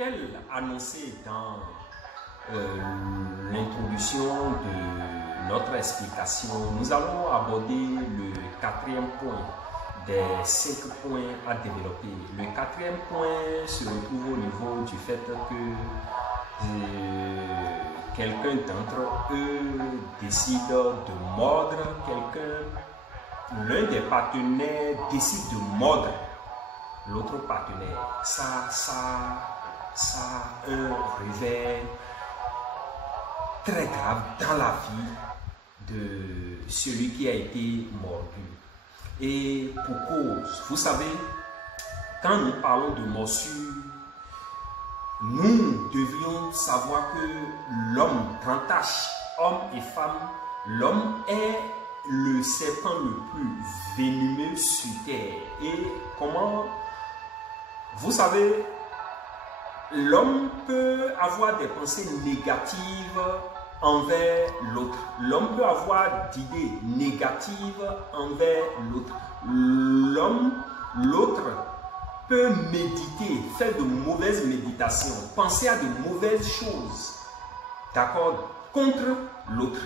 Tel annoncé dans l'introduction de notre explication, nous allons aborder le quatrième point des 5 points à développer. Le quatrième point se retrouve au niveau du fait que quelqu'un d'entre eux décide de mordre quelqu'un, l'un des partenaires décide de mordre l'autre partenaire. Ça a un réveil très grave dans la vie de celui qui a été mordu. Et pour cause, vous savez, quand nous parlons de morsure, nous devrions savoir que l'homme, grand H, homme et femme, l'homme est le serpent le plus venimeux sur terre. Et comment, vous savez, l'homme peut avoir des pensées négatives envers l'autre. L'homme peut avoir d'idées négatives envers l'autre. L'autre peut méditer, faire de mauvaises méditations, penser à de mauvaises choses, d'accord, contre l'autre.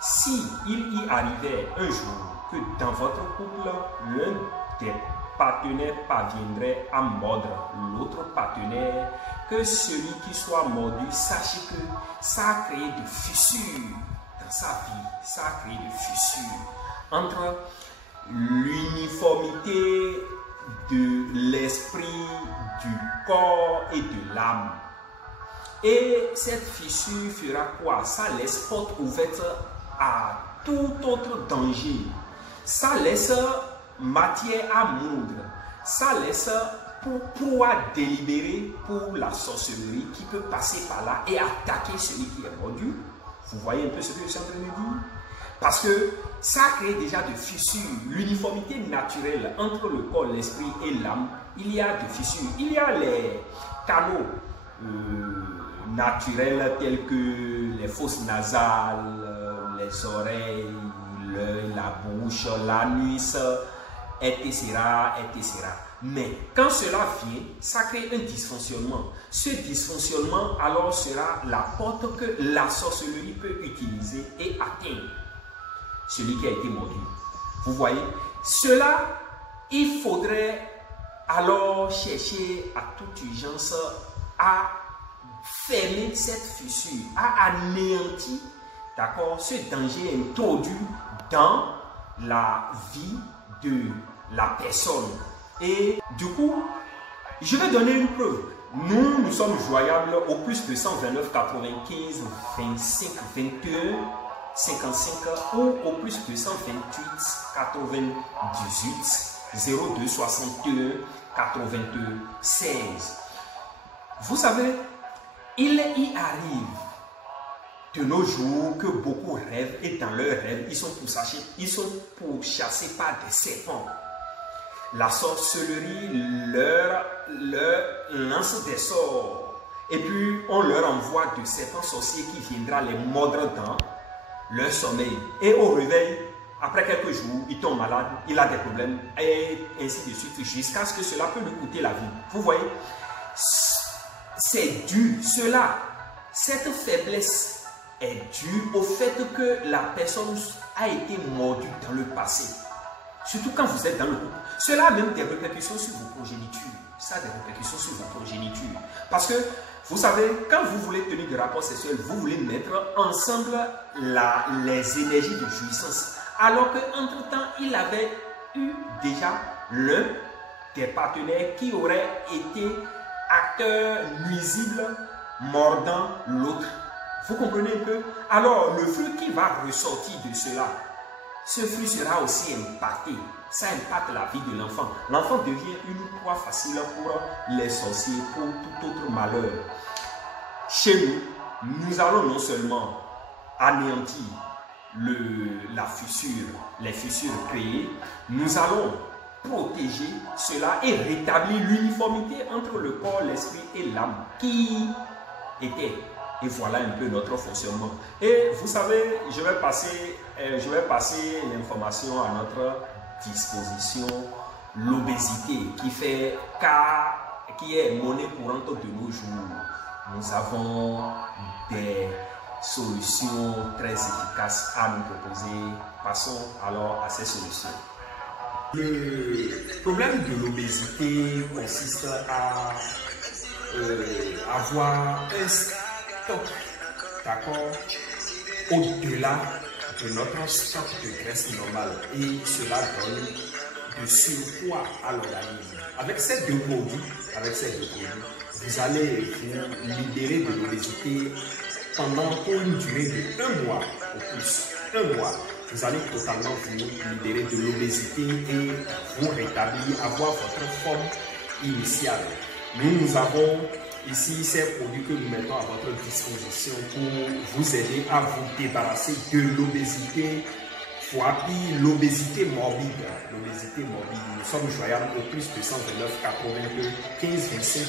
Si il y arrivait un jour que dans votre couple, l'un des partenaire parviendrait à mordre l'autre partenaire, que celui qui soit mordu sache que ça a créé de fissures dans sa vie, ça a créé de fissures entre l'uniformité de l'esprit, du corps et de l'âme. Et cette fissure fera quoi? Ça laisse porte ouverte à tout autre danger. Ça laisse matière à moudre, ça laisse pour pouvoir délibérer pour la sorcellerie qui peut passer par là et attaquer celui qui est mordu. Vous voyez un peu ce que je suis en train de dire? Parce que ça crée déjà de fissures. L'uniformité naturelle entre le corps, l'esprit et l'âme, il y a de fissures. Il y a les canaux naturels tels que les fosses nasales, les oreilles, l'œil, la bouche, l'anus, etc. Mais quand cela vient, ça crée un dysfonctionnement. Ce dysfonctionnement alors sera la porte que la sorcellerie peut utiliser et atteindre celui qui a été mordu. Vous voyez, cela, il faudrait alors chercher à toute urgence à fermer cette fissure, à anéantir, d'accord, ce danger introduit dans la vie de la personne. Et du coup, je vais donner une preuve. Nous sommes joignables au plus 229 95 25 21 55 ou au plus 228 98 02 61 82 16. Vous savez, il y arrive de nos jours que beaucoup rêvent et dans leurs rêves, ils sont pourchassés par des serpents. La sorcellerie leur lance des sorts et puis on leur envoie de serpents sorciers qui viendra les mordre dans leur sommeil. Et au réveil, après quelques jours, il tombe malade, il a des problèmes et ainsi de suite jusqu'à ce que cela peut lui coûter la vie. Vous voyez, c'est dû, cette faiblesse est due au fait que la personne a été mordue dans le passé. Surtout quand vous êtes dans le couple. Cela a même des répercussions sur vos progénitures. Ça a des répercussions sur vos progénitures. Parce que, vous savez, quand vous voulez tenir des rapports sexuels, vous voulez mettre ensemble les énergies de jouissance. Alors qu'entre-temps, il avait eu déjà l'un des partenaires qui aurait été acteur nuisible, mordant l'autre. Vous comprenez un peu? Alors, le fruit qui va ressortir de cela, ce fruit sera aussi impacté. Ça impacte la vie de l'enfant. L'enfant devient une proie facile pour les sorciers, pour tout autre malheur. Chez nous, nous allons non seulement anéantir la fissure, les fissures créées, nous allons protéger cela et rétablir l'uniformité entre le corps, l'esprit et l'âme qui était. Et voilà un peu notre fonctionnement. Et vous savez, je vais passer l'information à notre disposition. L'obésité qui est monnaie courante de nos jours. nous avons des solutions très efficaces à nous proposer. Passons alors à ces solutions. Le problème de l'obésité consiste à avoir un stock, d'accord, au-delà de notre stock de graisse normale, et cela donne de surpoids à l'organisme. Avec ces deux produits, vous allez vous libérer de l'obésité pendant une durée de 1 mois ou plus. 1 mois, vous allez totalement vous libérer de l'obésité et vous rétablir, avoir votre forme initiale. Nous avons ici ces produits que nous mettons à votre disposition pour vous aider à vous débarrasser de l'obésité, voire pire, l'obésité morbide. Nous sommes joignables au plus 229 82 15 25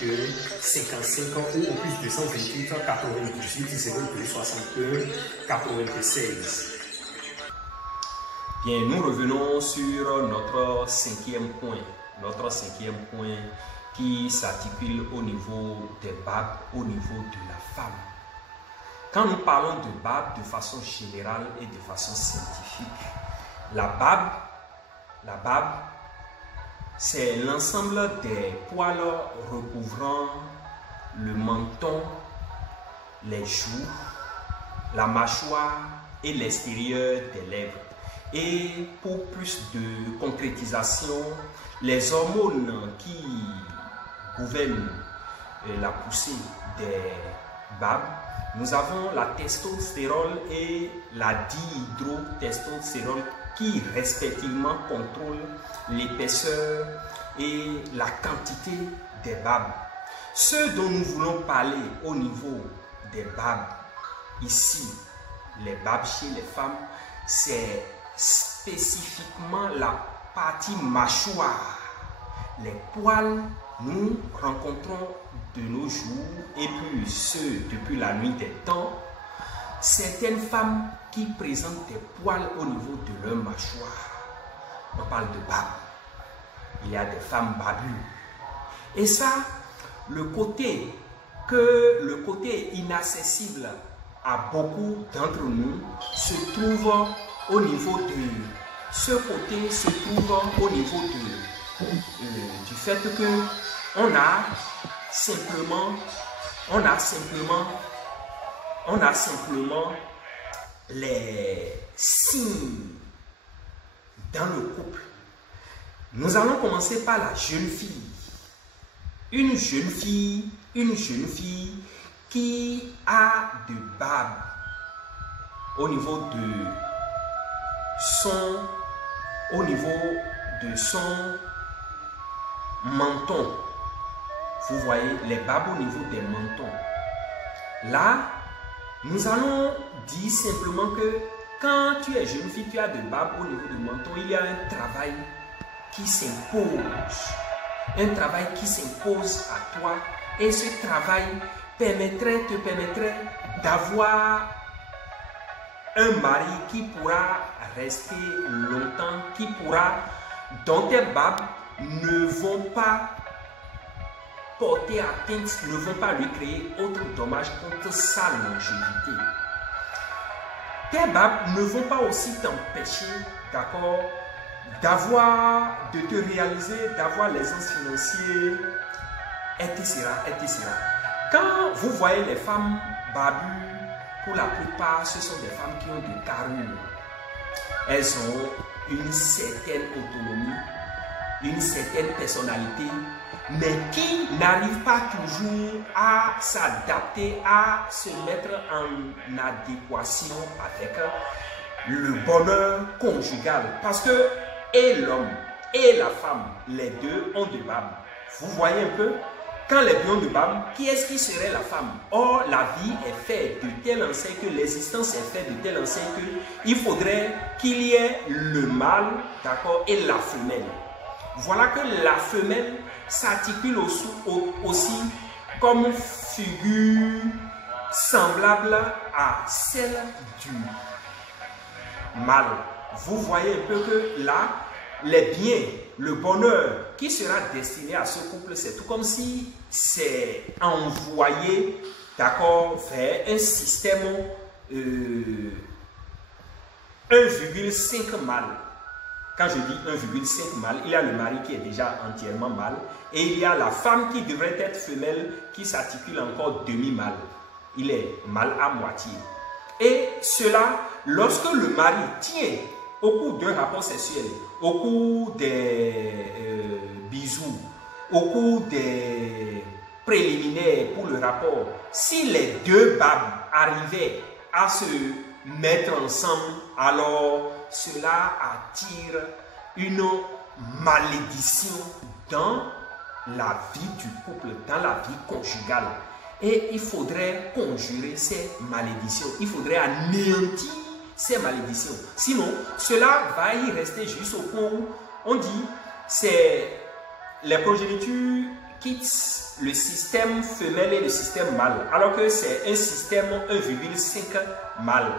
21 55 ou au plus 228 98 02 61 96. Bien, nous revenons sur notre cinquième point. Notre cinquième point qui s'articule au niveau des babes, au niveau de la femme. Quand nous parlons de babes de façon générale et de façon scientifique, la babe, c'est l'ensemble des poils recouvrant le menton, les joues, la mâchoire et l'extérieur des lèvres. Et pour plus de concrétisation, les hormones qui gouvernent la poussée des babes, nous avons la testostérone et la dihydrotestostérone qui respectivement contrôlent l'épaisseur et la quantité des babes. Ce dont nous voulons parler au niveau des babes, ici, les babes chez les femmes, c'est spécifiquement la partie mâchoire. Les poils, nous rencontrons de nos jours, et puis ceux depuis la nuit des temps, certaines femmes qui présentent des poils au niveau de leur mâchoire. On parle de barbe. Il y a des femmes babues. Et ça, le côté inaccessible à beaucoup d'entre nous se trouve au niveau de du fait que on a simplement les signes dans le couple. Nous allons commencer par la jeune fille. Une jeune fille qui a de barbe au niveau de son menton. Vous voyez les barbes au niveau des mentons. Là, nous allons dire simplement que quand tu es jeune fille, tu as de barbe au niveau du menton, il y a un travail qui s'impose. Un travail qui s'impose à toi. Et ce travail te permettrait d'avoir un mari qui pourra rester longtemps, dont tes barbes ne vont pas porter atteinte, ne vont pas lui créer autre dommage contre sa longévité. Tes barbes ne vont pas aussi t'empêcher, d'accord, de te réaliser, d'avoir l'aisance financière, etc. Quand vous voyez les femmes barbues, pour la plupart, ce sont des femmes qui ont de carrure. Elles ont une certaine autonomie, une certaine personnalité, mais qui n'arrivent pas toujours à s'adapter, à se mettre en adéquation avec le bonheur conjugal. Parce que et l'homme et la femme, les deux ont de barbe. Vous voyez un peu? Quand les deux ont de barbe, qui est-ce qui serait la femme? Or, la vie est faite de telle enseigne que l'existence est faite de telle enseigne qu'il faudrait qu'il y ait le mâle, d'accord, et la femelle. Voilà que la femelle s'articule aussi comme figure semblable à celle du mâle. Vous voyez un peu que là, les biens, le bonheur qui sera destiné à ce couple, c'est tout comme si c'est envoyé, d'accord, vers un système 1,5 mâle. Quand je dis 1,5 mâle, il y a le mari qui est déjà entièrement mâle et il y a la femme qui devrait être femelle qui s'articule encore demi-mâle. Il est mâle à moitié. Et cela, lorsque le mari tient au cours d'un rapport sexuel, au cours des bisous, au cours des préliminaires pour le rapport, si les deux babes arrivaient à se mettre ensemble, alors cela attire une malédiction dans la vie du couple, dans la vie conjugale. Et il faudrait conjurer ces malédictions. Il faudrait anéantir ces malédictions. Sinon, cela va y rester juste au point où on dit c'est les progénitures quittent le système femelle et le système mâle, alors que c'est un système 1,5 mâle.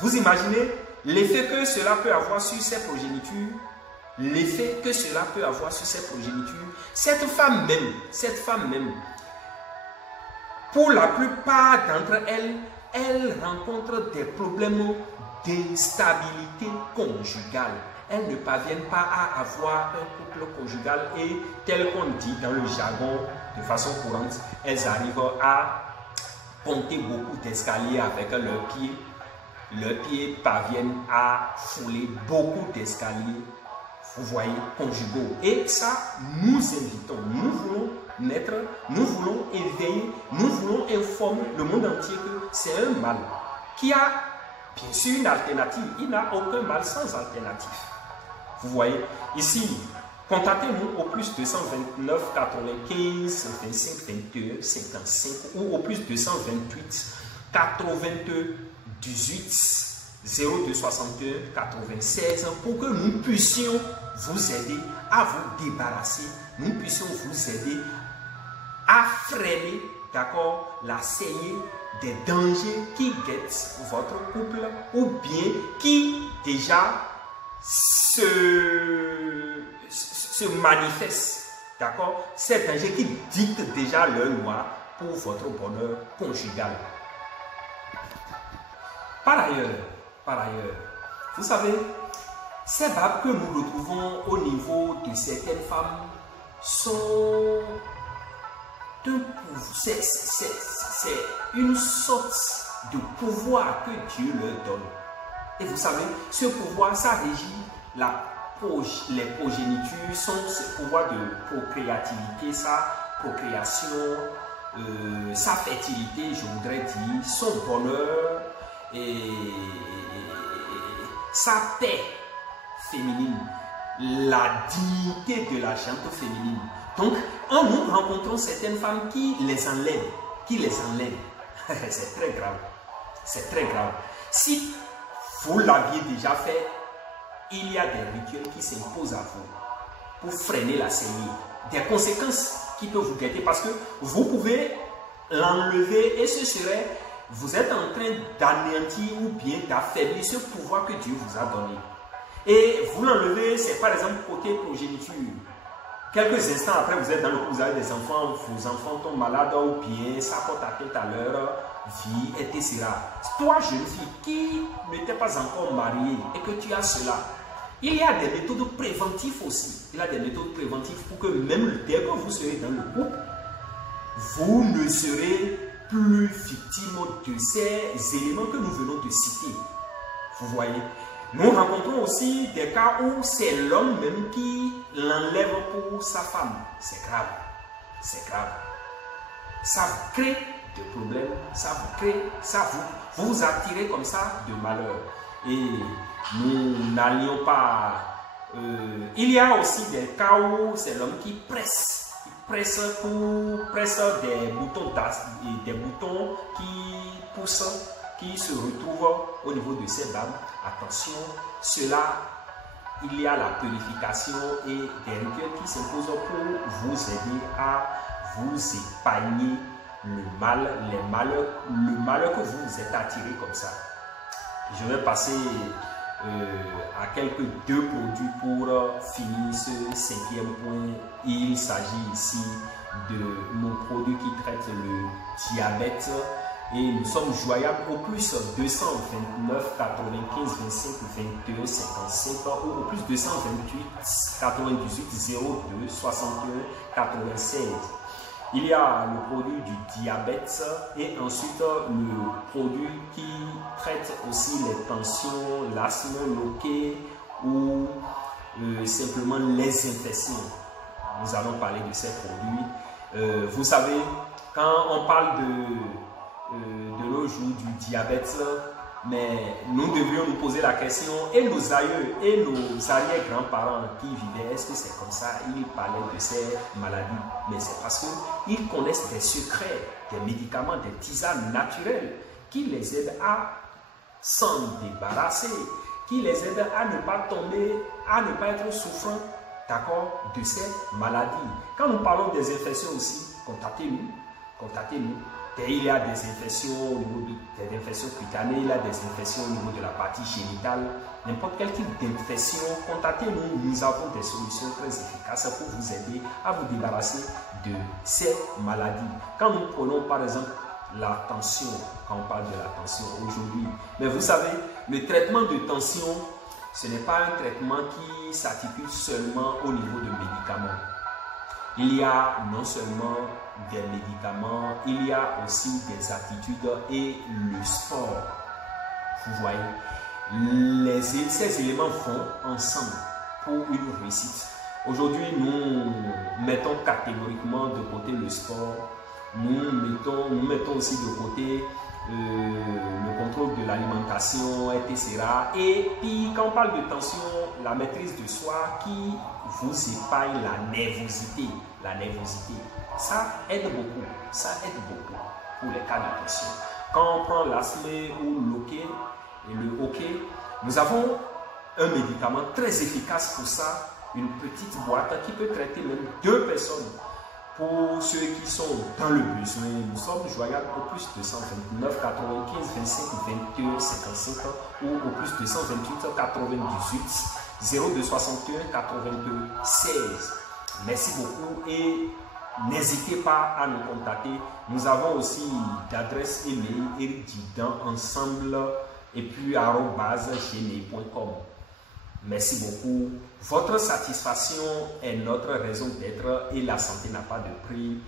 Vous imaginez l'effet que cela peut avoir sur ces progénitures? L'effet que cela peut avoir sur ces progénitures. Cette femme même, pour la plupart d'entre elles, elle rencontre des problèmes d'instabilité conjugale. Elles ne parviennent pas à avoir un couple conjugal et tel qu'on dit dans le jargon de façon courante, elles arrivent à monter beaucoup d'escaliers avec leurs pieds. Leurs pieds parviennent à fouler beaucoup d'escaliers, vous voyez, conjugaux. Et ça, nous invitons, nous voulons naître, nous voulons éveiller, nous voulons informer le monde entier que c'est un mal qui a bien sûr une alternative. Il n'a aucun mal sans alternative. Vous voyez, ici, contactez-nous au plus 229 95 25 21 55 ou au plus 228 82 18 02 61 96 pour que nous puissions vous aider à vous débarrasser, nous puissions vous aider à freiner, d'accord, la saignée des dangers qui guettent votre couple ou bien qui déjà se manifestent, d'accord, ces dangers qui dictent déjà leur loi pour votre bonheur conjugal. Par ailleurs, vous savez, ces babes que nous retrouvons au niveau de certaines femmes sont c'est une sorte de pouvoir que Dieu leur donne. Et vous savez, ce pouvoir, ça régit les progénitures, ce pouvoir de procréativité, sa procréation, sa fertilité, je voudrais dire, son bonheur et sa paix féminine, la dignité de la gente féminine. Donc, nous rencontrons certaines femmes qui les enlèvent, c'est très grave, c'est très grave. Si vous l'aviez déjà fait, il y a des rituels qui s'imposent à vous pour freiner la saignée, des conséquences qui peuvent vous guetter parce que vous pouvez l'enlever et ce serait, vous êtes en train d'anéantir ou bien d'affaiblir ce pouvoir que Dieu vous a donné. Et vous l'enlevez, c'est par exemple côté progéniture. Quelques instants après, vous êtes dans le couple, vous avez des enfants, vos enfants tombent malades ou bien ça porte atteinte à leur vie, etc. Toi, jeune fille, qui n'était pas encore mariée et que tu as cela, il y a des méthodes préventives aussi. Il y a des méthodes préventives pour que même dès que vous serez dans le couple, vous ne serez plus victime de ces éléments que nous venons de citer. Vous voyez? Nous rencontrons aussi des cas où c'est l'homme même qui l'enlève pour sa femme. C'est grave. C'est grave. Ça vous crée des problèmes. Ça vous crée, vous attirez comme ça de malheur. Et nous n'allions pas... il y a aussi des cas où c'est l'homme qui presse des boutons qui poussent, qui se retrouvent au niveau de ces dames. Attention, il y a la purification et des rituels qui s'imposent pour vous aider à vous épargner le malheur que vous vous êtes attiré comme ça. Je vais passer à quelques 2 produits pour finir ce 5e point. Il s'agit ici de mon produit qui traite le diabète et nous sommes joignables au plus 229 95 25 21 55 ou au plus 228 98 02 61 96. Il y a le produit du diabète et ensuite le produit qui traite aussi les tensions, l'asthme loqué ou simplement les infections. Nous allons parler de ces produits. Vous savez, quand on parle de nos jours du diabète, mais nous devrions nous poser la question, et nos aïeux et nos arrière-grands-parents qui vivaient, est-ce que c'est comme ça? Ils parlaient de ces maladies, mais c'est parce qu'ils connaissent des secrets, des médicaments, des tisanes naturelles qui les aident à s'en débarrasser, qui les aident à ne pas tomber, à ne pas être souffrant, d'accord, de ces maladies. Quand nous parlons des infections aussi, contactez-nous, contactez-nous. Il y a des infections au niveau des infections cutanées, il y a des infections au niveau de la partie génitale, n'importe quel type d'infection, contactez-nous, nous avons des solutions très efficaces pour vous aider à vous débarrasser de ces maladies. Quand nous prenons par exemple la tension, quand on parle de la tension aujourd'hui, mais vous savez, le traitement de tension, ce n'est pas un traitement qui s'articule seulement au niveau de médicaments. Il y a non seulement des médicaments, il y a aussi des attitudes et le sport. Vous voyez, ces éléments vont ensemble pour une réussite. Aujourd'hui, nous mettons catégoriquement de côté le sport, nous mettons aussi de côté le contrôle de l'alimentation, etc. Et puis, quand on parle de tension, la maîtrise de soi qui vous épargne la nervosité. La nervosité, ça aide beaucoup pour les cas de tension. Quand on prend l'asthme ou le hoquet, nous avons un médicament très efficace pour ça, une petite boîte qui peut traiter même 2 personnes. Pour ceux qui sont dans le besoin, nous sommes joignables au plus 229 95 25 21 55 ou au plus 228 98 02 61 82 16. Merci beaucoup et n'hésitez pas à nous contacter. Nous avons aussi d'adresse email eric-didan-ensemble et puis @gmail.com. Merci beaucoup. Votre satisfaction est notre raison d'être et la santé n'a pas de prix.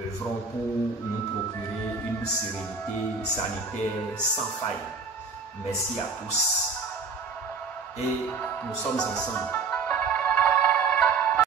Œuvrons pour nous procurer une sérénité sanitaire sans faille. Merci à tous et nous sommes ensemble.